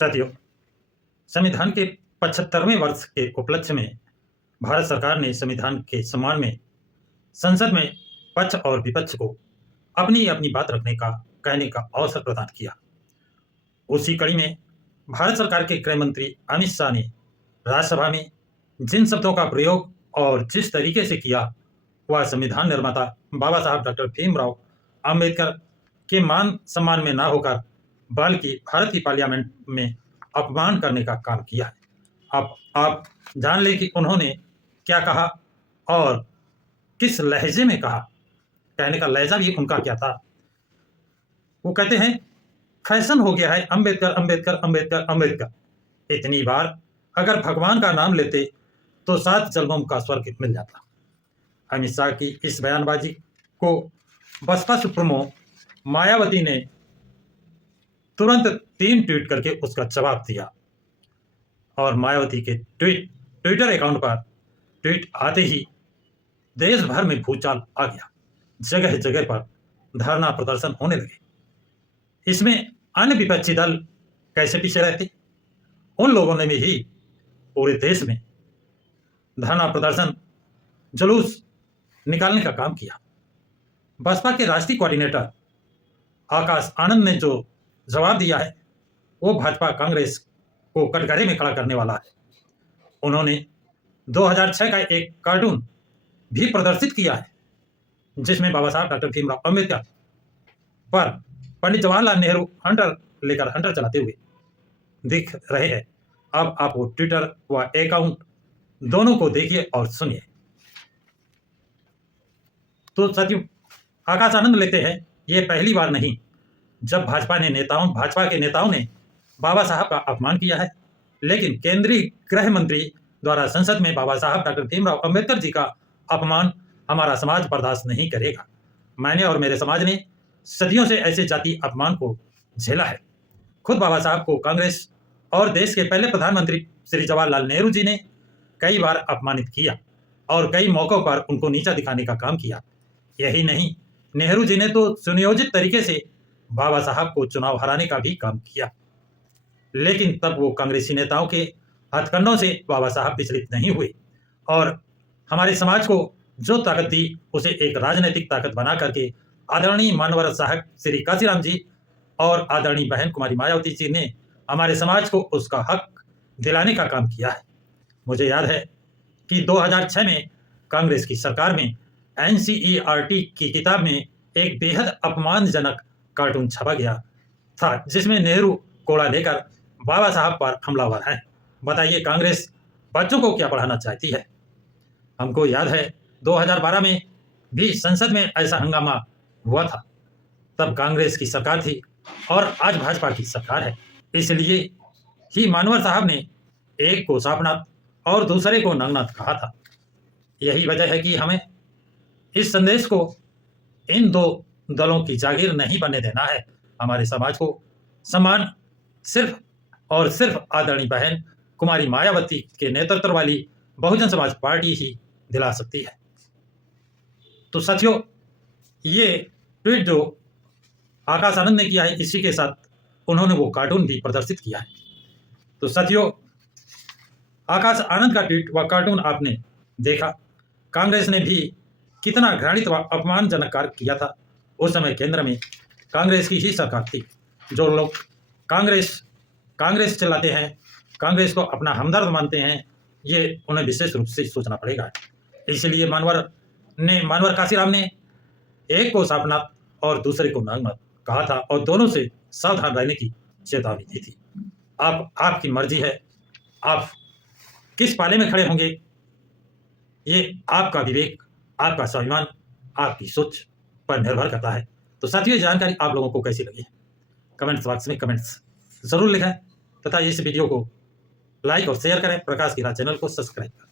साथियों, संविधान के 75वें वर्ष के उपलक्ष्य में भारत सरकार ने संविधान के सम्मान में संसद में पक्ष और विपक्ष को अपनी अपनी बात रखने का कहने का अवसर प्रदान किया। उसी कड़ी में भारत सरकार के गृह मंत्री अमित शाह ने राज्यसभा में जिन शब्दों का प्रयोग और जिस तरीके से किया, वह संविधान निर्माता बाबा साहब डॉक्टर भीमराव अंबेडकर के मान सम्मान में न होकर बल्कि भारत की पार्लियामेंट में अपमान करने का काम किया है। अब आप जान लें कि उन्होंने क्या कहा और किस लहजे में कहा। कहने का लहजा भी उनका क्या था। वो कहते हैं, फैशन हो गया है अंबेडकर अंबेडकर अंबेडकर अंबेडकर। इतनी बार अगर भगवान का नाम लेते तो 7 जन्मों का स्वर्ग मिल जाता। अमित शाह की इस बयानबाजी को बसपा सुप्रीमो मायावती ने तुरंत 3 ट्वीट करके उसका जवाब दिया और मायावती के ट्विटर अकाउंट पर ट्वीट आते ही देश भर में भूचाल आ गया। जगह जगह पर धरना प्रदर्शन होने लगे। इसमें अन्य विपक्षी दल कैसे पीछे रहते? उन लोगों ने भी पूरे देश में धरना प्रदर्शन जुलूस निकालने का काम किया। बसपा के राष्ट्रीय कोऑर्डिनेटर आकाश आनंद ने जो जवाब दिया है, वो भाजपा कांग्रेस को कटघरे में खड़ा करने वाला है। उन्होंने 2006 का एक कार्टून भी प्रदर्शित किया है, जिसमें बाबा साहब डॉक्टर भीमराव अंबेडकर पर पंडित जवाहरलाल नेहरू हंटर चलाते हुए दिख रहे हैं। अब आप वो ट्विटर व अकाउंट दोनों को देखिए और सुनिए। तो साथियों, आकाश आनंद लेते हैं, ये पहली बार नहीं जब भाजपा के नेताओं ने बाबा साहब का अपमान किया है, लेकिन केंद्रीय गृह मंत्री द्वारा संसद में बाबा साहब डॉक्टर भीमराव अंबेडकर जी का अपमान हमारा समाज बर्दाश्त नहीं करेगा। मैंने और मेरे समाज ने सदियों से ऐसे जाति अपमान को झेला है। खुद बाबा साहब को कांग्रेस और देश के पहले प्रधानमंत्री श्री जवाहरलाल नेहरू जी ने कई बार अपमानित किया और कई मौकों पर उनको नीचा दिखाने का काम किया। यही नहीं, नेहरू जी ने तो सुनियोजित तरीके से बाबा साहब को चुनाव हराने का भी काम किया, लेकिन तब वो कांग्रेसी नेताओं के हथकंडों से बाबा साहब विचलित नहीं हुए और हमारे समाज को जो ताकत दी, उसे एक राजनीतिक ताकत बना करके आदरणीय मानवर साहब श्री काशीराम जी और आदरणीय बहन कुमारी मायावती जी ने हमारे समाज को उसका हक दिलाने का काम किया है। मुझे याद है कि 2006 में कांग्रेस की सरकार में NCERT की किताब में एक बेहद अपमानजनक कार्टून छपा गया था, जिसमें नेहरू कोड़ा लेकर बाबा साहब पर हमलावर हैं। बताइए, कांग्रेस बच्चों को क्या पढ़ाना चाहती है? हमको याद है 2012 में भी संसद में ऐसा हंगामा हुआ था। तब कांग्रेस की सरकार थी और आज भाजपा की सरकार है। इसलिए ही मानवर साहब ने एक को सापनाथ और दूसरे को नंगनाथ कहा था। यही वजह है कि हमें इस संदेश को इन दो दलों की जागीर नहीं बनने देना है। हमारे समाज को सम्मान सिर्फ और सिर्फ आदरणीय बहन कुमारी मायावती के नेतृत्व वाली बहुजन समाज पार्टी ही दिला सकती है। तो साथियों, ये ट्वीट जो आकाश आनंद ने किया है, इसी के साथ उन्होंने वो कार्टून भी प्रदर्शित किया है। तो साथियों, आकाश आनंद का ट्वीट व कार्टून आपने देखा। कांग्रेस ने भी कितना घृणित व अपमानजनक कार्य किया था। उस समय केंद्र में कांग्रेस की ही सरकार थी। जो लोग कांग्रेस चलाते हैं, कांग्रेस को अपना हमदर्द मानते हैं, ये उन्हें विशेष रूप से सोचना पड़ेगा। इसलिए मानवर काशीराम ने एक को सापनाथ और दूसरे को नागनाथ कहा था और दोनों से सावधान रहने की चेतावनी दी थी। आपकी मर्जी है, आप किस पाले में खड़े होंगे, ये आपका विवेक, आपका स्वाभिमान, आपकी सोच पर निर्भर करता है। तो साथियों, ये जानकारी आप लोगों को कैसी लगी? कमेंट्स बॉक्स में कमेंट्स जरूर लिखें तथा इस वीडियो को लाइक और शेयर करें। प्रकाश की राह चैनल को सब्सक्राइब करें।